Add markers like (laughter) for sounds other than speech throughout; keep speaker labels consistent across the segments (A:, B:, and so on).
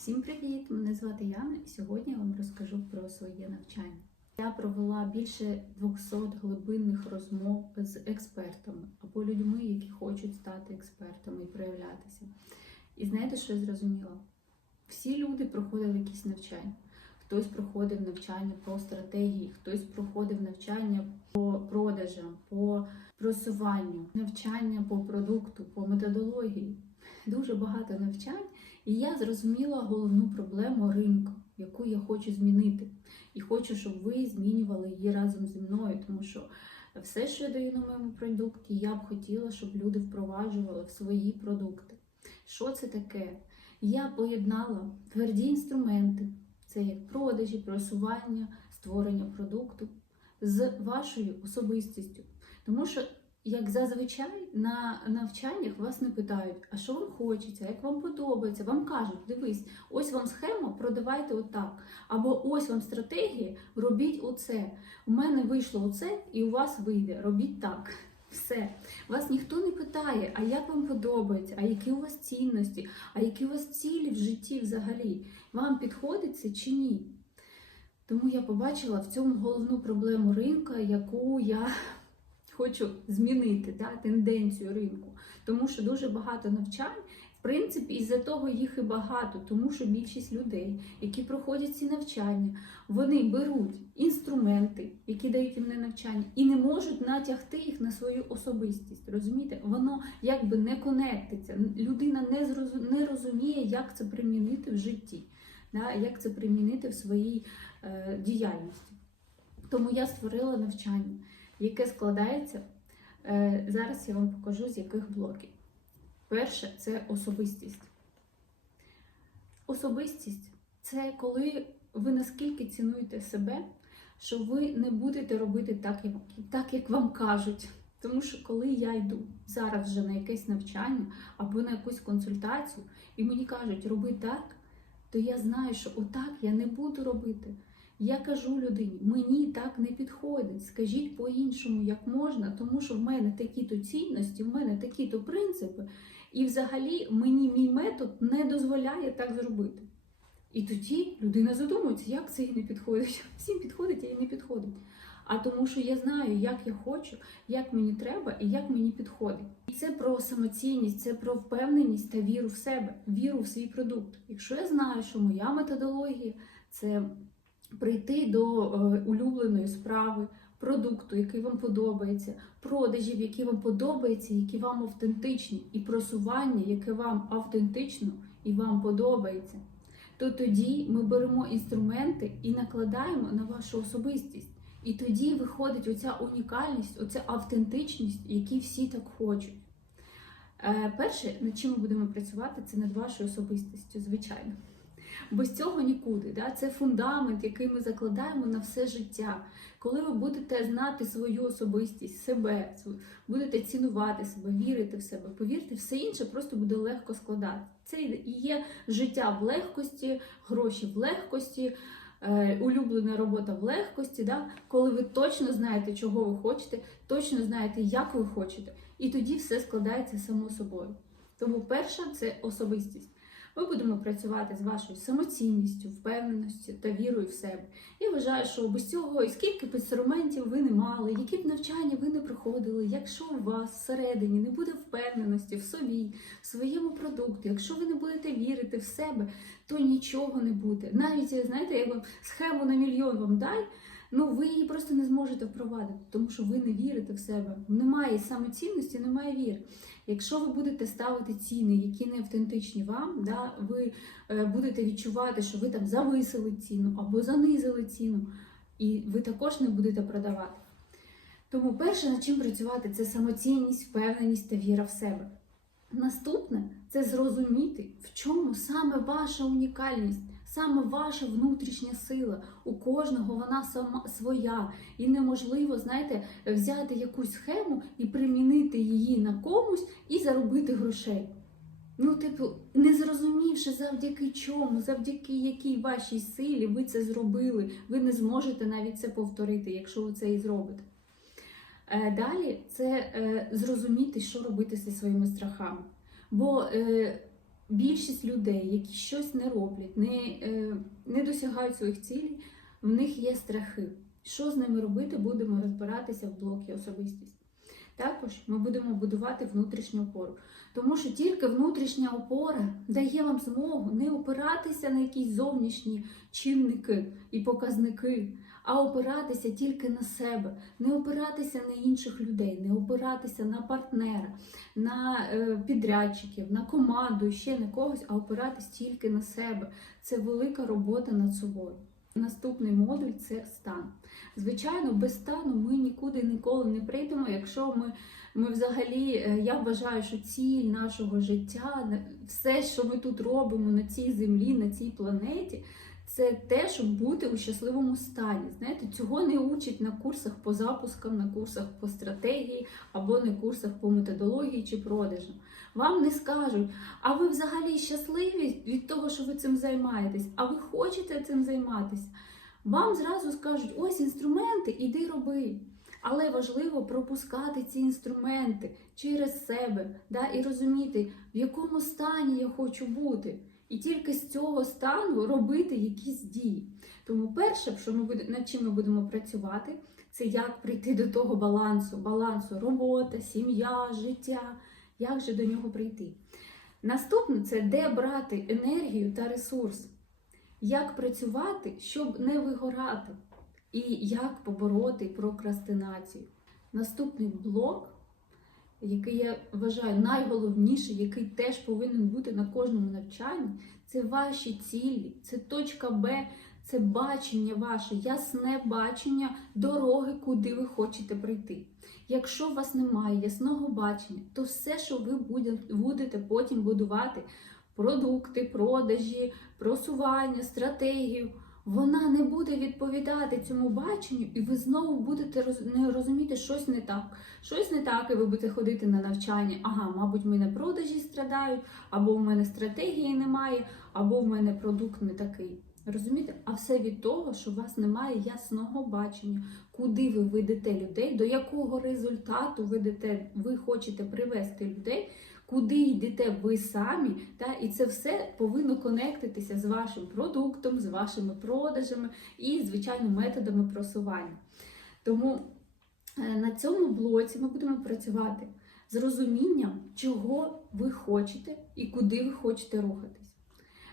A: Всім привіт! Мене звати Яна, і сьогодні я вам розкажу про своє навчання. Я провела більше 200 глибинних розмов з експертами або людьми, які хочуть стати експертами і проявлятися. І знаєте, що я зрозуміла? Всі люди проходили якісь навчання. Хтось проходив навчання по стратегії, хтось проходив навчання по продажам, по просуванню, навчання по продукту, по методології. Дуже багато навчань. І я зрозуміла головну проблему ринку, яку я хочу змінити. І хочу, щоб ви змінювали її разом зі мною, тому що все, що я даю на моєму продукті, я б хотіла, щоб люди впроваджували в свої продукти. Що це таке? Я поєднала тверді інструменти, це як продажі, просування, створення продукту з вашою особистістю. Тому що як зазвичай на навчаннях вас не питають, а що вам хочеться, як вам подобається. Вам кажуть, дивись, ось вам схема, продавайте отак. Або ось вам стратегія, робіть оце. У мене вийшло оце, і у вас вийде. Робіть так. Все. Вас ніхто не питає, а як вам подобається, а які у вас цінності, а які у вас цілі в житті взагалі. Вам підходить це чи ні? Тому я побачила в цьому головну проблему ринка, яку я хочу змінити да, тенденцію ринку. Тому що дуже багато навчань, в принципі, із-за того їх і багато, тому що більшість людей, які проходять ці навчання, вони беруть інструменти, які дають їм на навчання, і не можуть натягти їх на свою особистість. Розумієте, воно якби не конектиться. Людина не зрозу- не розуміє, як це примінити в житті, да, як це примінити в своїй е, діяльності. Тому я створила навчання яке складається. е, Зараз я вам покажу, з яких блоків. Перше це особистість. Особистість це коли ви наскільки цінуєте себе, що ви не будете робити так, як, так, як вам кажуть. Тому що коли я йду зараз вже на якесь навчання або на якусь консультацію, і мені кажуть, роби так, то я знаю, що отак я не буду робити. Я кажу людині, мені так не підходить. Скажіть по-іншому, як можна, тому що в мене такі-то цінності, в мене такі-то принципи, і взагалі мені мій метод не дозволяє так зробити. І тоді людина задумується, як це їй не підходить. (laughs) Всім підходить, а їй не підходить. А тому, що я знаю, як я хочу, як мені треба і як мені підходить. І це про самоцінність, це про впевненість та віру в себе, віру в свій продукт. Якщо я знаю, що моя методологія це прийти до е, улюбленої справи, продукту, який вам подобається, продажів, які вам подобаються, які вам автентичні, і просування, яке вам автентично і вам подобається, то тоді ми беремо інструменти і накладаємо на вашу особистість. І тоді виходить оця унікальність, оця автентичність, які всі так хочуть. Е, перше, над чим ми будемо працювати, це над вашою особистістю, звичайно. Без цього нікуди. Да? Це фундамент, який ми закладаємо на все життя. Коли ви будете знати свою особистість, себе, будете цінувати себе, вірити в себе, повірте, все інше просто буде легко складати. Це і є життя в легкості, гроші в легкості, е, улюблена робота в легкості. Да? Коли ви точно знаєте, чого ви хочете, точно знаєте, як ви хочете, і тоді все складається само собою. Тому перша це особистість. Ми будемо працювати з вашою самоцінністю, впевненістю та вірою в себе. Я вважаю, що без цього, скільки б інструментів ви не мали, які б навчання ви не проходили, якщо у вас всередині не буде впевненості в собі, в своєму продукті, якщо ви не будете вірити в себе, то нічого не буде. Навіть знаєте, я вам схему на мільйон вам дай. Ну, ви її просто не зможете впровадити, тому що ви не вірите в себе. Немає самоцінності, немає віри. Якщо ви будете ставити ціни, які не автентичні вам, да, ви е, будете відчувати, що ви там зависили ціну або занизили ціну, і ви також не будете продавати. Тому перше, над чим працювати, це самоцінність, впевненість та віра в себе. Наступне це зрозуміти, в чому саме ваша унікальність, саме ваша внутрішня сила. У кожного вона сама своя. І неможливо, знаєте, взяти якусь схему і примінити її на комусь і заробити грошей. Ну, типу, не зрозумівши завдяки чому, завдяки якій вашій силі ви це зробили, ви не зможете навіть це повторити, якщо ви це і зробите. Е, Далі це е, зрозуміти, що робити зі своїми страхами. Бо е, більшість людей, які щось не роблять, не, е, не досягають своїх цілей, в них є страхи. Що з ними робити, будемо розбиратися в блокі особистість. Також ми будемо будувати внутрішню опору. Тому що тільки внутрішня опора дає вам змогу не опиратися на якісь зовнішні чинники і показники, а опиратися тільки на себе, не опиратися на інших людей, не опиратися на партнера, на е, підрядчиків, на команду, ще на когось, а опиратись тільки на себе. Це велика робота над собою. Наступний модуль це стан. Звичайно, без стану ми нікуди ніколи не прийдемо, якщо ми, ми взагалі, е, я вважаю, що ціль нашого життя, все, що ми тут робимо на цій землі, на цій планеті, це те, щоб бути у щасливому стані. Знаєте, цього не учать на курсах по запускам, на курсах по стратегії або на курсах по методології чи продажам. Вам не скажуть, а ви взагалі щасливі від того, що ви цим займаєтесь, а ви хочете цим займатися. Вам зразу скажуть, ось інструменти, іди роби. Але важливо пропускати ці інструменти через себе да, і розуміти, в якому стані я хочу бути. І тільки з цього стану робити якісь дії. Тому перше, що ми буде, над чим ми будемо працювати, це як прийти до того балансу, балансу робота, сім'я, життя. Як же до нього прийти? Наступне це де брати енергію та ресурс, як працювати, щоб не вигорати, і як побороти прокрастинацію. Наступний блок, який я вважаю найголовніший, який теж повинен бути на кожному навчанні, це ваші цілі, це точка Б, це бачення ваше, ясне бачення дороги, куди ви хочете прийти. Якщо у вас немає ясного бачення, то все, що ви будете потім будувати, продукти, продажі, просування, стратегію, вона не буде відповідати цьому баченню, і ви знову будете роз- не розуміти щось не так. Щось не так, і ви будете ходити на навчання. Ага, мабуть, мене продажі страдають, або в мене стратегії немає, або в мене продукт не такий. Розумієте? А все від того, що у вас немає ясного бачення, куди ви ведете людей, до якого результату ведете, ви хочете привести людей, куди йдете ви самі. Та? І це все повинно конектитися з вашим продуктом, з вашими продажами і, звичайно, методами просування. Тому е, на цьому блоці ми будемо працювати з розумінням, чого ви хочете і куди ви хочете рухатись.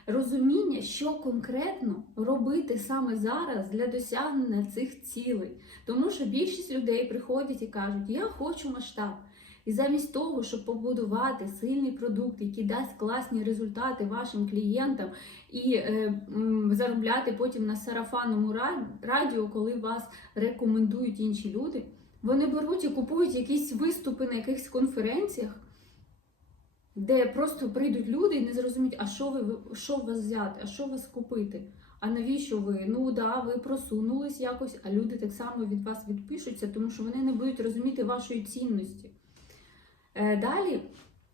A: Розуміння, що конкретно робити саме зараз для досягнення цих цілей. Тому що більшість людей приходять і кажуть, я хочу масштаб. І замість того, щоб побудувати сильний продукт, який дасть класні результати вашим клієнтам і е, м, заробляти потім на сарафанному ра- радіо, коли вас рекомендують інші люди, вони беруть і купують якісь виступи на якихось конференціях, де просто прийдуть люди і не зрозуміють, а що ви що вас взяти, а що вас купити. А навіщо ви? Ну да, ви просунулись якось, а люди так само від вас відпишуться, тому що вони не будуть розуміти вашої цінності. Е, Далі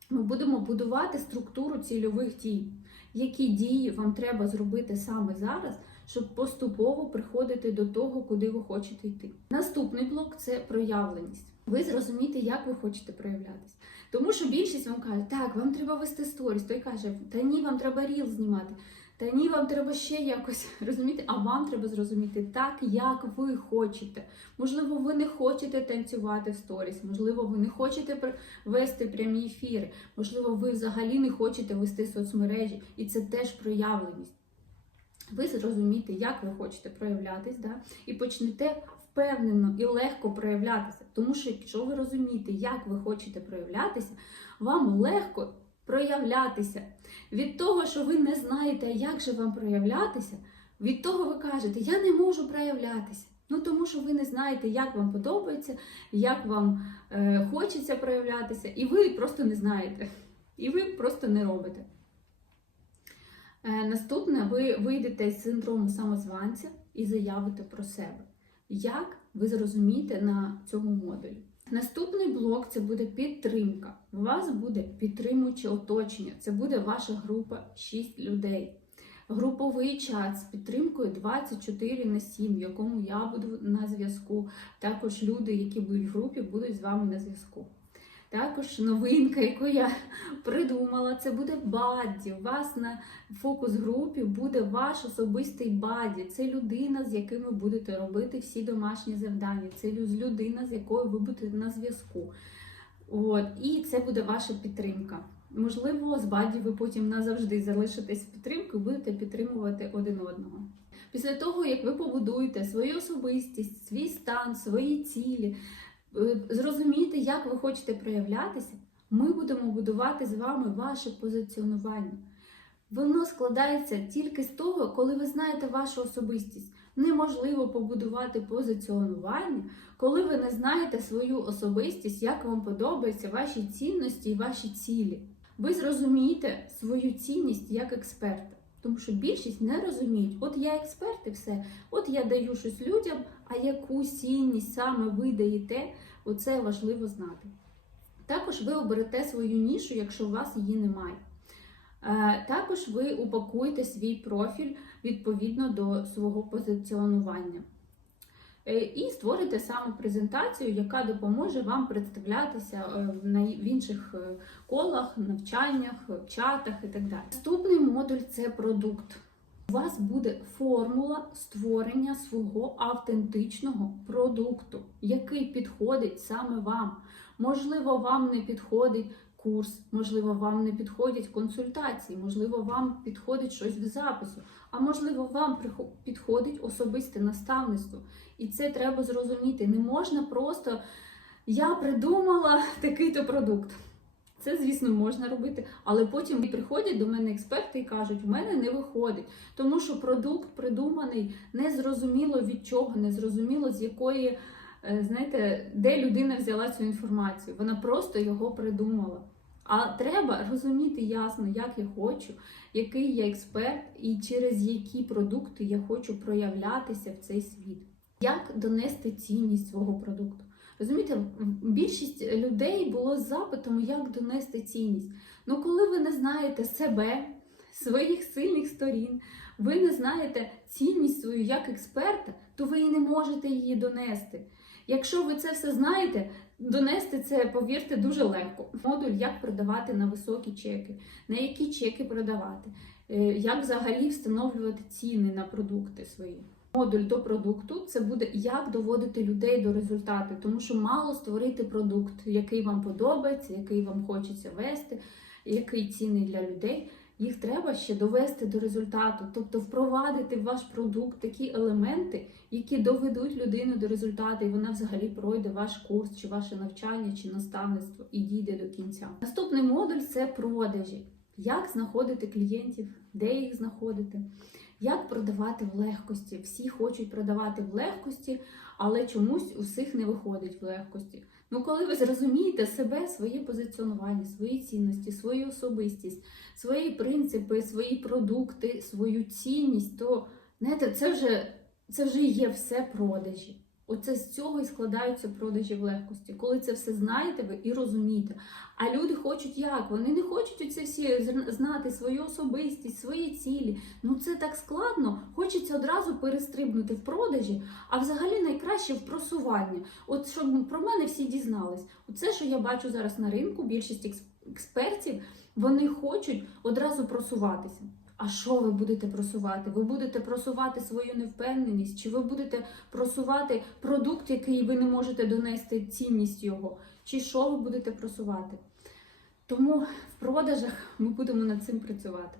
A: ми будемо будувати структуру цільових дій. Які дії вам треба зробити саме зараз, щоб поступово приходити до того, куди ви хочете йти. Наступний блок це проявленість. Ви зрозумієте, як ви хочете проявлятися. Тому що більшість вам каже, так, вам треба вести сторіс. Той каже, та ні, вам треба ріл знімати. Та ні, вам треба ще якось (laughs) розуміти, а вам треба зрозуміти так, як ви хочете. Можливо, ви не хочете танцювати в сторіс, можливо, ви не хочете вести прямі ефіри, можливо, ви взагалі не хочете вести соцмережі, і це теж проявленість. Ви зрозумієте, як ви хочете проявлятись, да? і почнете впевнено і легко проявлятися. Тому що якщо ви розумієте, як ви хочете проявлятися, вам легко проявлятися. Від того, що ви не знаєте, як же вам проявлятися, від того ви кажете, я не можу проявлятися. Ну тому що ви не знаєте, як вам подобається, як вам е, хочеться проявлятися, і ви просто не знаєте. І ви просто не робите. Е, наступне, ви вийдете з синдрому самозванця і заявите про себе. Як ви зрозумієте на цьому модулі? Наступний блок це буде підтримка. У вас буде підтримуюче оточення. Це буде ваша група 6 людей. Груповий чат з підтримкою 24 на 7, в якому я буду на зв'язку. Також люди, які будуть в групі, будуть з вами на зв'язку. Також новинка, яку я (laughs) придумала, це буде бадді. У вас на фокус-групі буде ваш особистий бадді. Це людина, з яким ви будете робити всі домашні завдання. Це людина, з якою ви будете на зв'язку. От, і це буде ваша підтримка. Можливо, з баді ви потім назавжди залишитесь в підтримку і будете підтримувати один одного. Після того, як ви побудуєте свою особистість, свій стан, свої цілі, е, зрозумієте, як ви хочете проявлятися, ми будемо будувати з вами ваше позиціонування. Воно складається тільки з того, коли ви знаєте вашу особистість. Неможливо побудувати позиціонування, коли ви не знаєте свою особистість, як вам подобаються ваші цінності і ваші цілі. Ви зрозумієте свою цінність як експерта. Тому що більшість не розуміють, от я експерт і все, от я даю щось людям, а яку цінність саме ви даєте, оце важливо знати. Також ви оберете свою нішу, якщо у вас її немає. Е, Також ви упакуєте свій профіль відповідно до свого позиціонування. Е, І створите саме презентацію, яка допоможе вам представлятися е, в інших колах, навчаннях, чатах і так далі. Наступний модуль це продукт. У вас буде формула створення свого автентичного продукту, який підходить саме вам. Можливо, вам не підходить курс, можливо, вам не підходять консультації, можливо, вам підходить щось в запису, а можливо, вам підходить особисте наставництво. І це треба зрозуміти. Не можна просто я придумала такий-то продукт. Це, звісно, можна робити, але потім приходять до мене експерти і кажуть, в мене не виходить, тому що продукт придуманий незрозуміло від чого, незрозуміло з якої, е, знаєте, де людина взяла цю інформацію. Вона просто його придумала. А треба розуміти ясно, як я хочу, який я експерт і через які продукти я хочу проявлятися в цей світ. Як донести цінність свого продукту? Розумієте, більшість людей було з запитом, як донести цінність. Ну, коли ви не знаєте себе, своїх сильних сторін, ви не знаєте цінність свою як експерта, то ви і не можете її донести. Якщо ви це все знаєте, донести це, повірте, дуже легко. Модуль, як продавати на високі чеки, на які чеки продавати, е, як взагалі встановлювати ціни на продукти свої. Модуль до продукту це буде як доводити людей до результату, тому що мало створити продукт, який вам подобається, який вам хочеться вести, який цінний для людей. Їх треба ще довести до результату, тобто впровадити в ваш продукт такі елементи, які доведуть людину до результату, і вона взагалі пройде ваш курс, чи ваше навчання, чи наставництво і дійде до кінця. Наступний модуль це продажі. Як знаходити клієнтів, де їх знаходити, як продавати в легкості. Всі хочуть продавати в легкості, але чомусь усіх не виходить в легкості. Ну, коли ви зрозумієте себе, своє позиціонування, свої цінності, свою особистість, свої принципи, свої продукти, свою цінність, то знаєте, це вже, це вже є все продажі. Оце з цього і складаються продажі в легкості. Коли це все знаєте ви і розумієте. А люди хочуть як? Вони не хочуть оце всі знати свою особистість, свої цілі. Ну це так складно. Хочеться одразу перестрибнути в продажі, а взагалі найкраще в просуванні. От щоб про мене всі дізнались. Оце, що я бачу зараз на ринку, більшість експертів, вони хочуть одразу просуватися. А що ви будете просувати? Ви будете просувати свою невпевненість, чи ви будете просувати продукт, який ви не можете донести цінність його, чи що ви будете просувати? Тому в продажах ми будемо над цим працювати.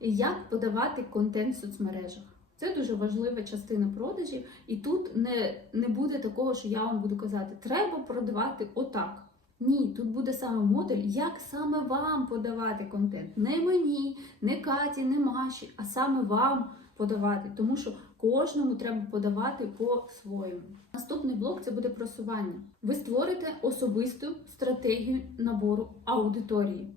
A: І Як подавати контент в соцмережах? Це дуже важлива частина продажів, і тут не, не буде такого, що я вам буду казати, треба продавати отак. Ні, тут буде саме модуль, як саме вам подавати контент. Не мені, не Каті, не Маші, а саме вам подавати, тому що кожному треба подавати по-своєму. Наступний блок це буде просування. Ви створите особисту стратегію набору аудиторії.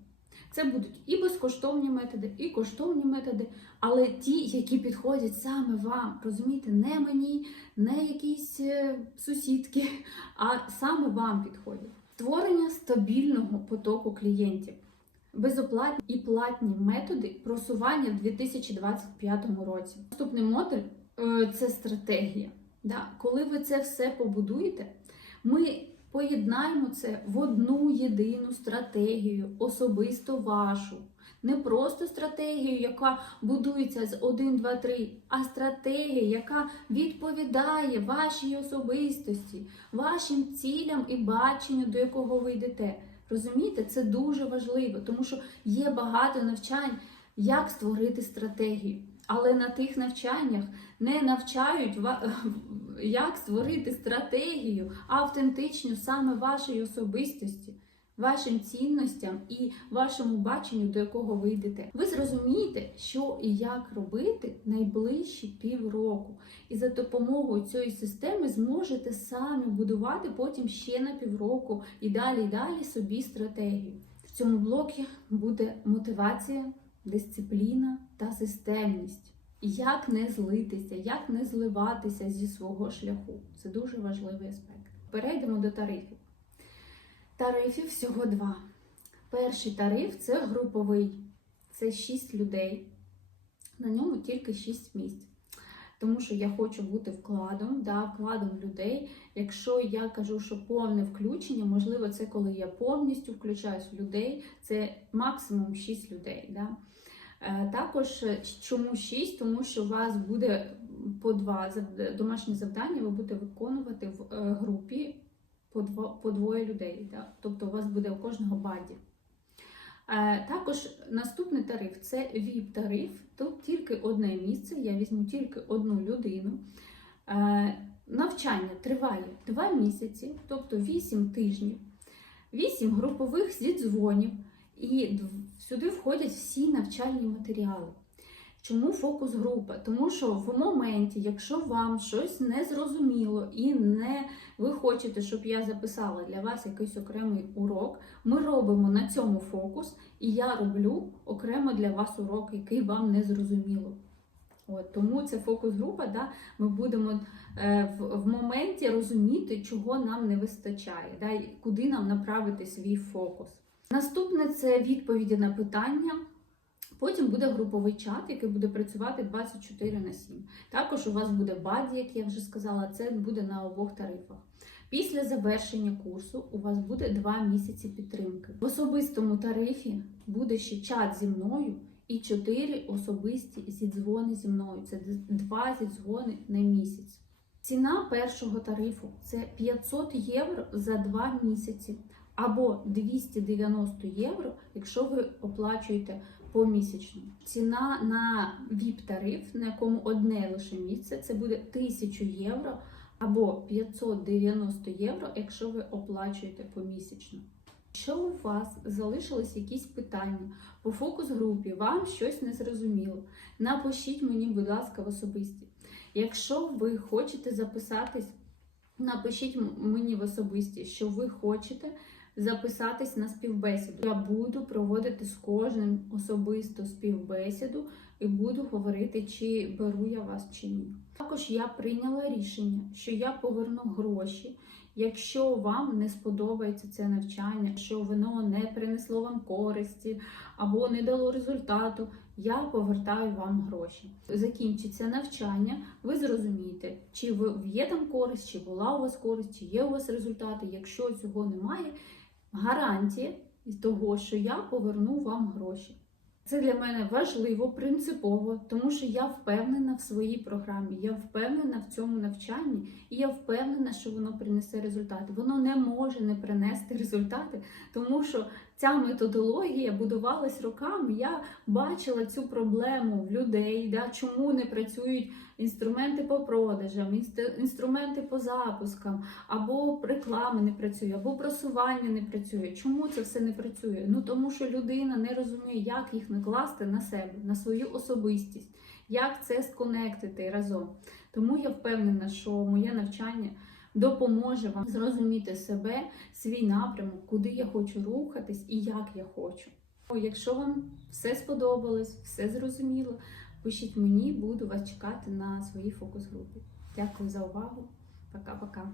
A: Це будуть і безкоштовні методи, і коштовні методи, але ті, які підходять саме вам, розумієте, не мені, не якісь е, сусідки, а саме вам підходять. Створення стабільного потоку клієнтів, безоплатні і платні методи просування в 2025 році. Наступний модуль е, це стратегія. Коли ви це все побудуєте, ми поєднаємо це в одну єдину стратегію, особисто вашу. Не просто стратегію, яка будується з 1, 2, 3, а стратегія, яка відповідає вашій особистості, вашим цілям і баченню, до якого ви йдете. Розумієте, це дуже важливо, тому що є багато навчань, як створити стратегію. Але на тих навчаннях не навчають (laughs) як створити стратегію автентичну саме вашій особистості, вашим цінностям і вашому баченню, до якого ви йдете. Ви зрозумієте, що і як робити найближчі півроку. І за допомогою цієї системи зможете самі будувати потім ще на півроку і далі, і далі собі стратегію. В цьому блокі буде мотивація, дисципліна та системність. Як не злитися, як не зливатися зі свого шляху. Це дуже важливий аспект. Перейдемо до тарифів. Тарифів всього два. Перший тариф це груповий, це 6 людей. На ньому тільки 6 місць. Тому що я хочу бути вкладом, да, вкладом людей. Якщо я кажу, що повне включення, можливо, це коли я повністю включаюсь в людей, це максимум 6 людей. Да. Е, Також е, чому 6? Тому що у вас буде по два домашні завдання, ви будете виконувати в е, групі по, дво, по двоє людей. Да? Тобто у вас буде у кожного баді. Е, Також наступний тариф це VIP-тариф. Тут тільки одне місце, я візьму тільки одну людину. Е, Навчання триває 2 місяці, тобто 8 тижнів, 8 групових зідзвонів, і сюди входять всі навчальні матеріали. Чому фокус група? Тому що в моменті, якщо вам щось не зрозуміло і не ви хочете, щоб я записала для вас якийсь окремий урок, ми робимо на цьому фокус, і я роблю окремо для вас урок, який вам не зрозуміло. От, тому це фокус група, да, ми будемо е, в, в моменті розуміти, чого нам не вистачає, да, куди нам направити свій фокус. Наступне це відповіді на питання. Потім буде груповий чат, який буде працювати 24 на 7. Також у вас буде баді, як я вже сказала, це буде на обох тарифах. Після завершення курсу у вас буде 2 місяці підтримки. В особистому тарифі буде ще чат зі мною і 4 особисті зідзвони зі мною. Це 2 зідзвони на місяць. Ціна першого тарифу це 500 євро за 2 місяці або 290 євро, якщо ви оплачуєте помісячно. Ціна на VIP-тариф, на якому одне лише місце, це буде 1000 євро або 590 євро, якщо ви оплачуєте помісячно. Якщо у вас залишились якісь питання по фокус-групі, вам щось не зрозуміло, напишіть мені, будь ласка, в особисті. Якщо ви хочете записатись, напишіть мені в особисті, що ви хочете записатись на співбесіду. Я буду проводити з кожним особисто співбесіду і буду говорити, чи беру я вас чи ні. Також я прийняла рішення, що я поверну гроші, якщо вам не сподобається це навчання, що воно не принесло вам користі або не дало результату. Я повертаю вам гроші. Закінчиться навчання, ви зрозумієте, чи ви є там користь, чи була у вас користь, чи є у вас результати. Якщо цього немає, гарантія того, що я поверну вам гроші. Це для мене важливо, принципово, тому що я впевнена в своїй програмі, я впевнена в цьому навчанні, і я впевнена, що воно принесе результати. Воно не може не принести (laughs) результати, тому що ця методологія будувалась роками. Я бачила цю проблему в людей, да, чому не працюють інструменти по продажам, інструменти по запускам, або реклами не працює, або просування не працює. Чому це все не працює? Ну тому що людина не розуміє, як їх накласти на себе, на свою особистість, як це сконектити разом. Тому я впевнена, що моє навчання допоможе вам зрозуміти себе, свій напрямок, куди я хочу рухатись і як я хочу. Якщо вам все сподобалось, все зрозуміло, пишіть мені, буду вас чекати на своїй фокус-групі. Дякую за увагу. Пока-пока.